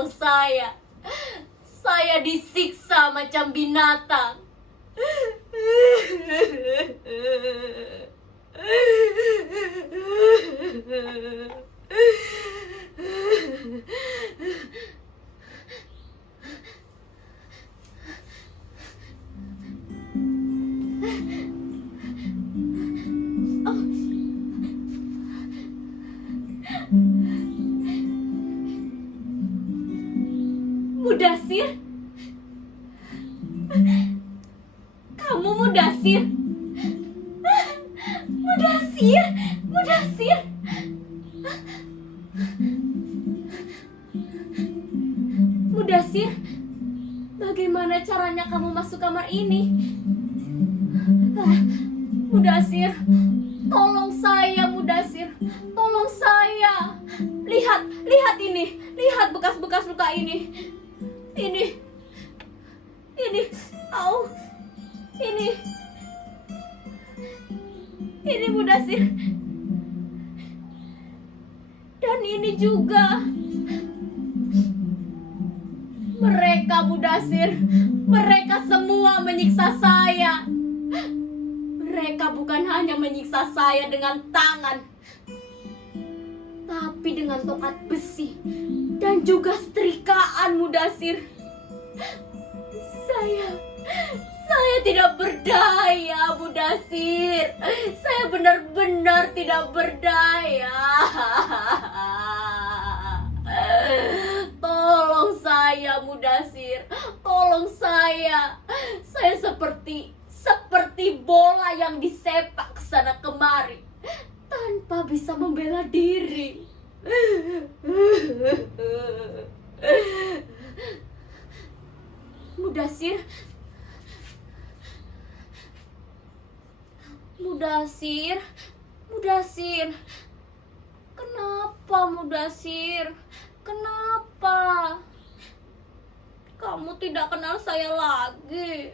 tolong saya. Saya disiksa macam binatang. Mudasir? Kamu Mudasir? Mudasir? Mudasir? Mudasir? Bagaimana caranya kamu masuk kamar ini? Mudasir, tolong saya Mudasir. Tolong saya. Lihat ini. Lihat bekas-bekas luka ini. Ini, au, ini Mudasir, dan ini juga. Mereka Mudasir, mereka semua menyiksa saya. Mereka bukan hanya menyiksa saya dengan tangan, tapi dengan tongkat besi dan juga setrikaan Mudasir. Saya tidak berdaya Mudasir. Saya benar-benar tidak berdaya. Tolong saya Mudasir. Tolong saya. Saya seperti bola yang disepak sana kemari tanpa bisa membela diri. Mudasir. Kenapa Mudasir? Kenapa? Kamu tidak kenal saya lagi.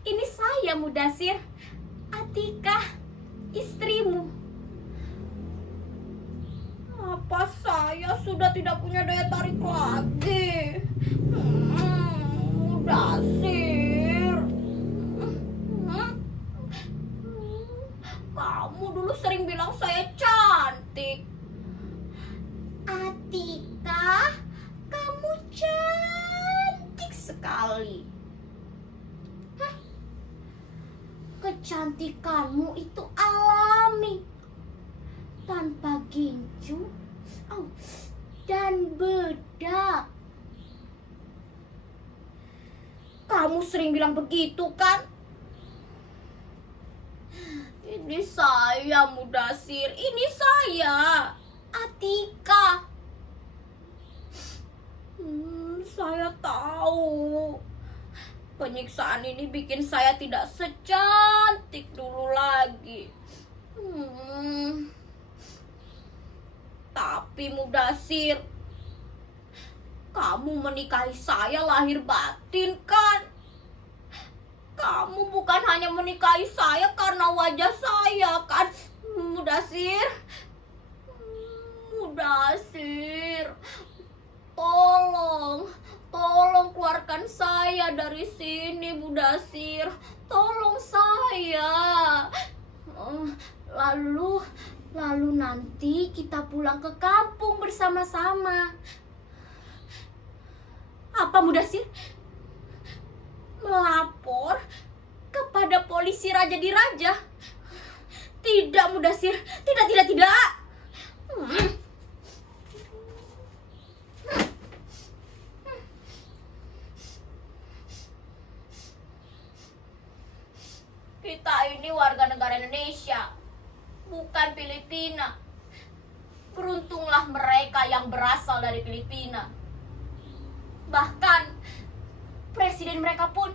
Ini saya Mudasir, Atika, istrimu. Apa saya sudah tidak punya daya tarik lagi? Mudasir, kamu dulu sering bilang saya cantik. Atika, kamu cantik sekali. Kecantikanmu itu alami, tanpa ginju dan bedak. Kamu sering bilang begitu kan? Ini saya Mudasir, ini saya Atika. Saya tahu penyiksaan ini bikin saya tidak secantik dulu lagi. Tapi Mudasir, kamu menikahi saya lahir batin kan? Kamu bukan hanya menikahi saya karena wajah saya kan, Mudasir? Mudasir, tolong keluarkan saya dari sini, Mudasir. Tolong saya. Lalu nanti kita pulang ke kampung bersama-sama. Apa Mudasir? Melapor kepada polisi Raja Diraja? Tidak Mudasir, tidak. Kita ini warga negara Indonesia, bukan Filipina. Beruntunglah mereka yang berasal dari Filipina. Bahkan presiden mereka pun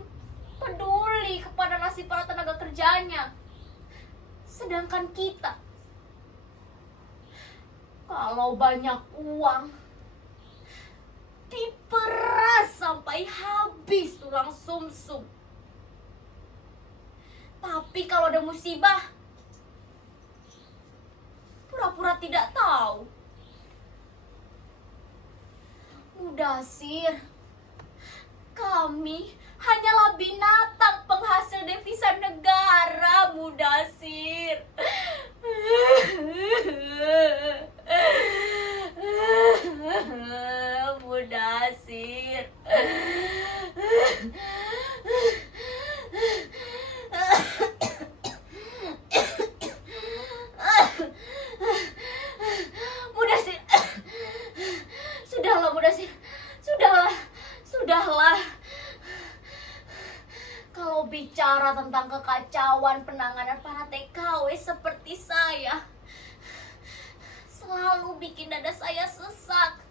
peduli kepada nasib para tenaga kerjanya. Sedangkan kita, kalau banyak uang, diperas sampai habis tulang sumsum. Tapi kalau ada musibah, pura-pura tidak tahu. Mudasir, kami hanyalah binatang penghasil devisa negara, Mudasir. Mudasir. Mudasir. Sudahlah, Mudasir. Sudahlah. Kalau bicara tentang kekacauan penanganan para TKW seperti saya, selalu bikin dada saya sesak.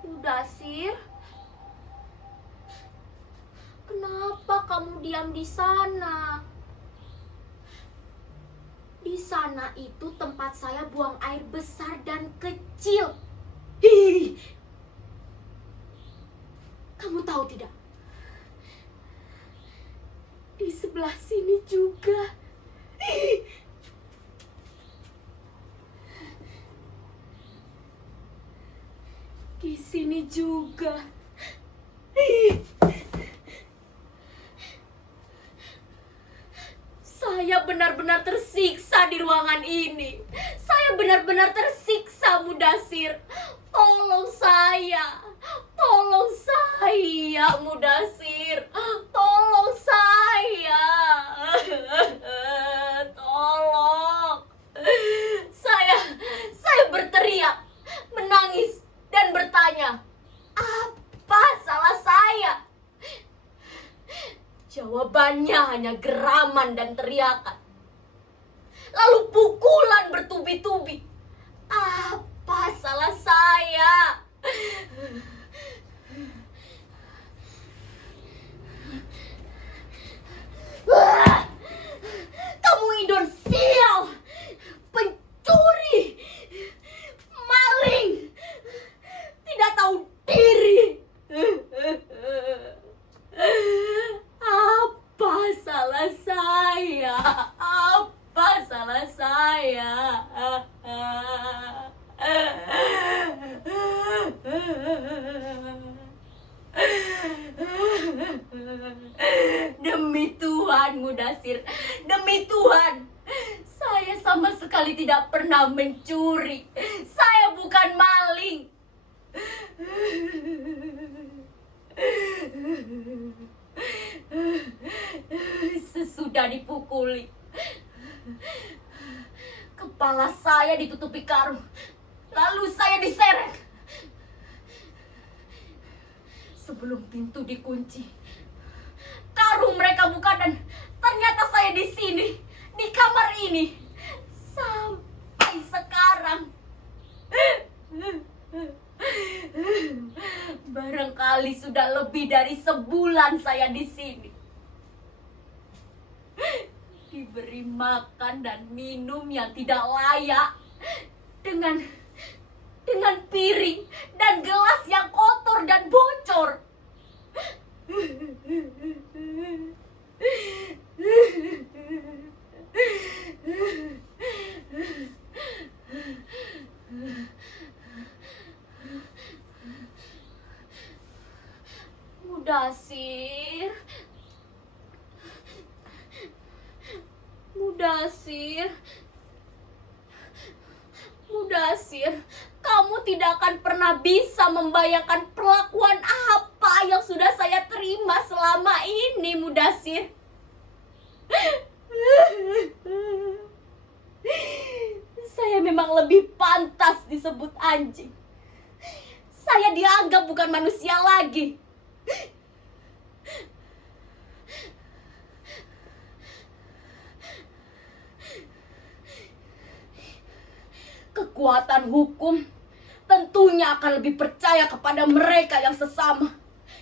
Mudasir, kenapa kamu diam di sana? Di sana itu tempat saya buang air besar dan kecil. Hi. Kamu tahu tidak? Di sebelah sini juga. Hi. Di sini juga. Saya benar-benar tersiksa di ruangan ini. Saya benar-benar tersiksa, Mudasir. Tolong saya, Mudasir. Tolong saya. Tolong. Saya berteriak, menangis, dan bertanya, apa salah saya? Jawabannya hanya geraman dan teriakan. Lalu pukulan bertubi-tubi. Apa salah saya? Kamu Indon sial, pencuri, maling, tidak tahu diri. Apa salah saya? Apa salah saya? Demi Tuhan, Mudasir, demi Tuhan, saya sama sekali tidak pernah mencuri. Saya bukan maling. Sesudah dipukuli, kepala saya ditutupi karung, lalu saya diseret. Sebelum pintu dikunci, karung mereka buka dan ternyata saya di sini, di kamar ini, sampai sekarang. Barangkali sudah lebih dari sebulan saya di sini. Diberi makan dan minum yang tidak layak, dengan piring dan gelas yang kotor dan bocor. Mudasir, kamu tidak akan pernah bisa membayangkan perlakuan apa yang sudah saya terima selama ini, Mudasir. Saya memang lebih pantas disebut anjing. Saya dianggap bukan manusia lagi. Kekuatan hukum tentunya akan lebih percaya kepada mereka yang sesama,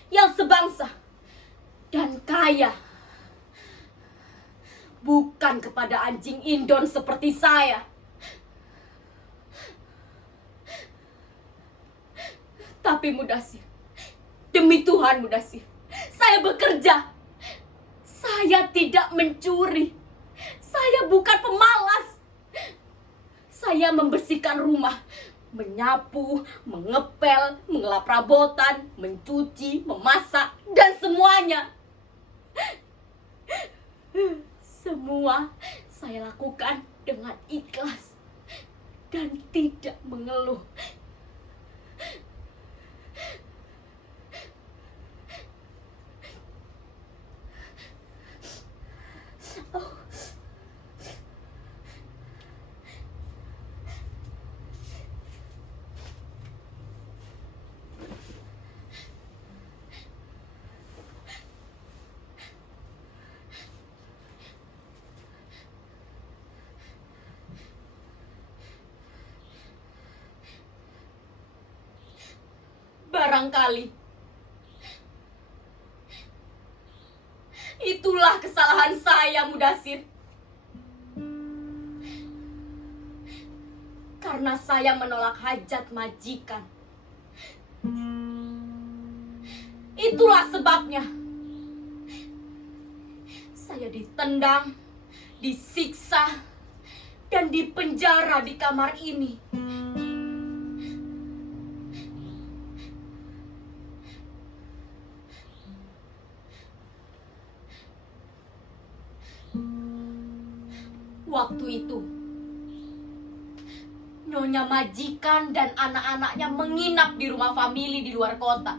yang sebangsa dan kaya. Bukan kepada anjing Indon seperti saya. Tapi Mudasir, demi Tuhan Mudasir, saya bekerja. Saya tidak mencuri. Saya bukan pemalas. Saya membersihkan rumah, menyapu, mengepel, mengelap perabotan, mencuci, memasak, dan semuanya. Semua saya lakukan dengan ikhlas dan tidak mengeluh. Barangkali itulah kesalahan saya, Mudasir. Karena saya menolak hajat majikan. Itulah sebabnya saya ditendang, disiksa, dan dipenjara di kamar ini. Waktu itu, Nyonya majikan dan anak-anaknya menginap di rumah famili di luar kota.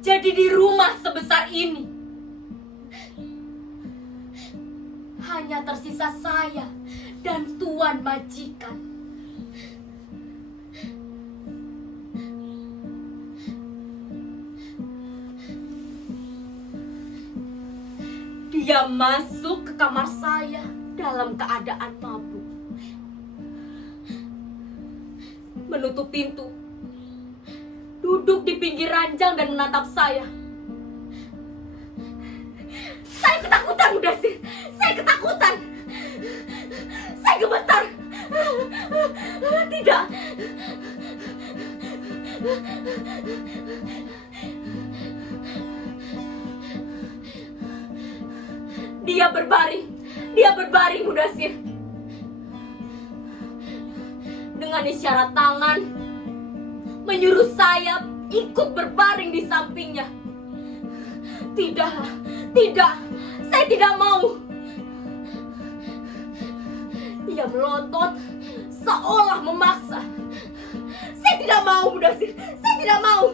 Jadi di rumah sebesar ini, hanya tersisa saya dan tuan majikan. Dia masuk ke kamar saya dalam keadaan mabuk, menutup pintu, duduk di pinggir ranjang dan menatap saya. Saya ketakutan, Mudasir. Saya ketakutan. Saya gemetar. Tidak. Dia berbaring, Mudasir. Dengan isyarat tangan, menyuruh saya ikut berbaring di sampingnya. Tidak, saya tidak mau. Dia melotot seolah memaksa. Saya tidak mau, Mudasir. Saya tidak mau.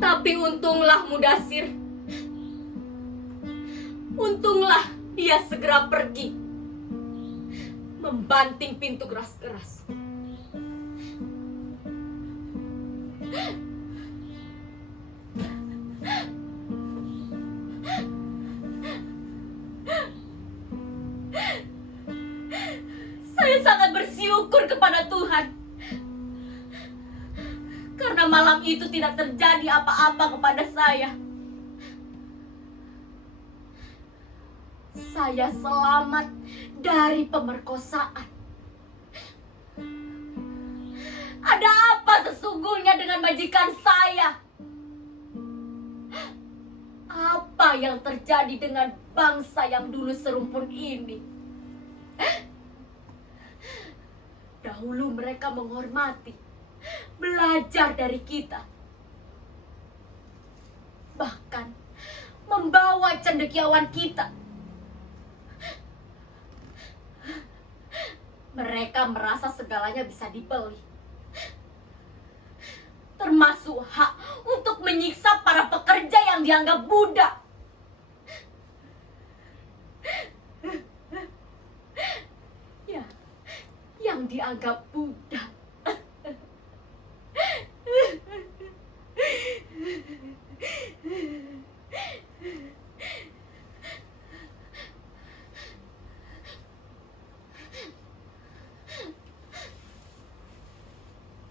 Tapi untunglah, Mudasir. Untunglah dia segera pergi, membanting pintu keras-keras. Saya sangat bersyukur kepada Tuhan, karena malam itu tidak terjadi apa-apa kepada saya. Saya selamat dari pemerkosaan. Ada apa sesungguhnya dengan majikan saya? Apa yang terjadi dengan bangsa yang dulu serumpun ini? Dahulu mereka menghormati, belajar dari kita, bahkan membawa cendekiawan kita. Mereka merasa segalanya bisa dibeli, termasuk hak untuk menyiksa para pekerja yang dianggap budak. dianggap budak.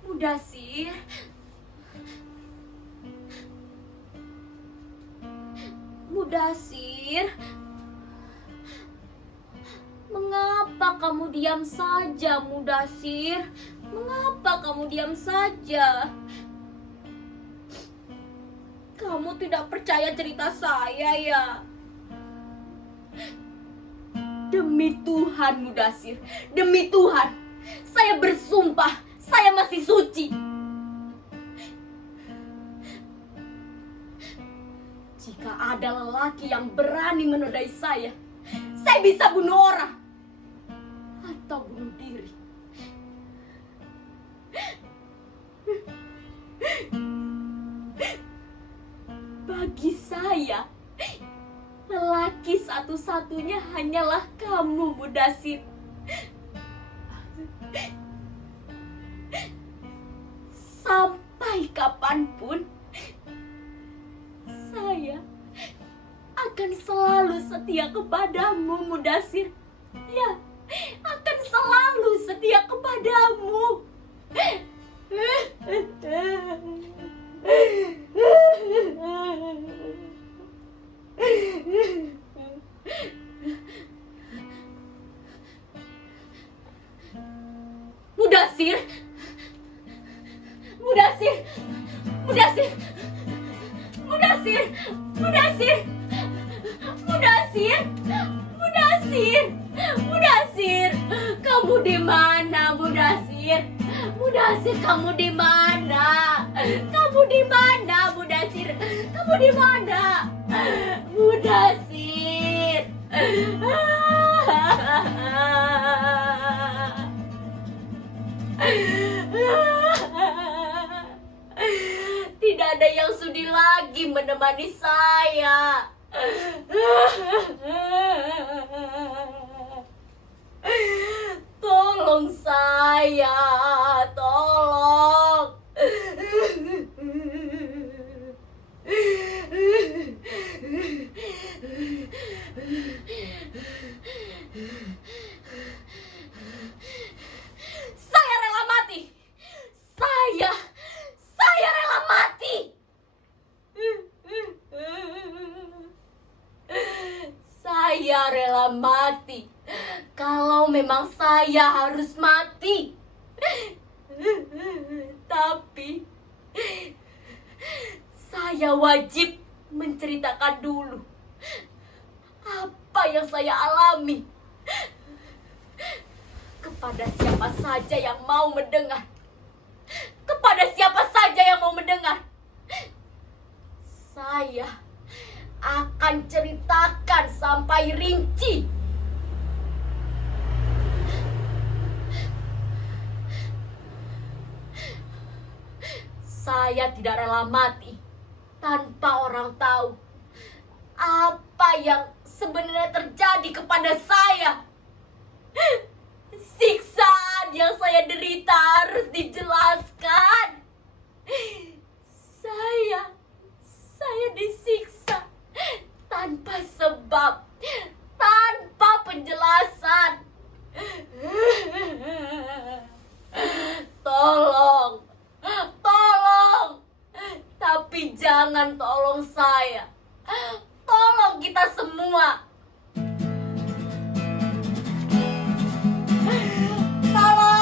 Mudasir, Mudasir, mengapa kamu diam saja, Mudasir? Mengapa kamu diam saja? Kamu tidak percaya cerita saya ya? Demi Tuhan, Mudasir, demi Tuhan, saya bersumpah, saya masih suci. Jika ada lelaki yang berani menodai saya bisa bunuh orang atau bunuh diri. Bagi saya, lelaki satu-satunya hanyalah kamu, Mudasir. Sampai kapanpun, saya akan selalu setia kepadamu, Mudasir. Ya, akan selalu setia kepadamu. Mudasir, Mudasir, Mudasir, Mudasir, Mudasir, Mudasir, Mudasir, Mudasir, kamu di mana, Mudasir? Mudasir, kamu di mana? Kamu di mana, Mudasir? Kamu di mana? Mudasir. Tidak ada yang sudi lagi menemani saya. Tolong saya, tolong. Saya rela mati. Saya rela mati. Saya rela mati. Kalau memang saya harus mati. Tapi saya wajib menceritakan dulu apa yang saya alami kepada siapa saja yang mau mendengar. Kepada siapa saja yang mau mendengar, saya akan ceritakan sampai rinci. Saya tidak rela mati tanpa orang tahu apa yang sebenarnya terjadi kepada saya. Siksaan yang saya derita harus dijelaskan. Saya disiksa tanpa sebab, tanpa penjelasan. Tolong, tapi jangan tolong saya. Tolong kita semua. Tolong.